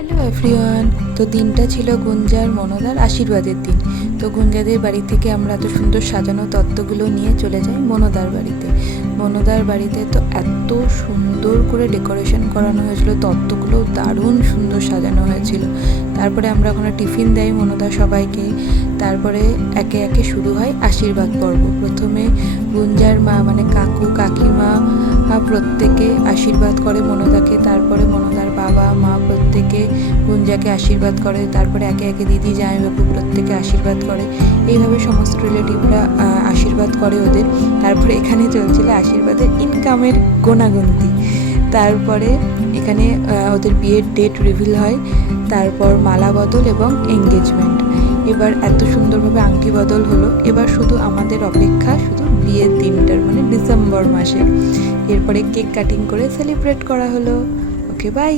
Hello everyone. তো দিনটা ছিল গুঞ্জার মনদার আশীর্বাদের দিন। তো গুঞ্জাদের বাড়ি থেকে আমরা এত সুন্দর সাজানো তত্ত্বগুলো নিয়ে চলে যাই মনদার বাড়িতে। মনদার বাড়িতে তো এত সুন্দর করে ডেকোরেশন করানো হয়েছিল, তত্ত্বগুলো দারুণ সুন্দর সাজানো হয়েছিল। তারপরে আমরা ওখানে টিফিন দেই মনদা সবাইকে। তারপরে একে একে শুরু হয় আশীর্বাদ পর্ব। প্রথমে গুঞ্জার মা মানে কাকু কাকিমা প্রত্যেকে আশীর্বাদ করে মনদাকে। তারপরে মনদার বাবা মা প্রত্যেকে গুঞ্জাকে আশীর্বাদ করে। তারপরে একে একে দিদি জামাইবাবু প্রত্যেকে আশীর্বাদ করে। এইভাবে সমস্ত রিলেটিভরা আশীর্বাদ করে ওদের। তারপরে এখানে চলছিল আশীর্বাদের ইনকামের গোনাগুনতি। তারপরে এখানে ওদের বিয়ের ডেট রিভিল হয়, তারপর মালা বদল এবং এঙ্গেজমেন্ট। এবার এত সুন্দরভাবে আংটি বদল হলো। এবার শুধু আমাদের অপেক্ষা শুধু বিয়ের দিনটার, মানে ডিসেম্বর মাসে। এরপরে কেক কাটিং করে সেলিব্রেট করা হলো। ওকে, বাই।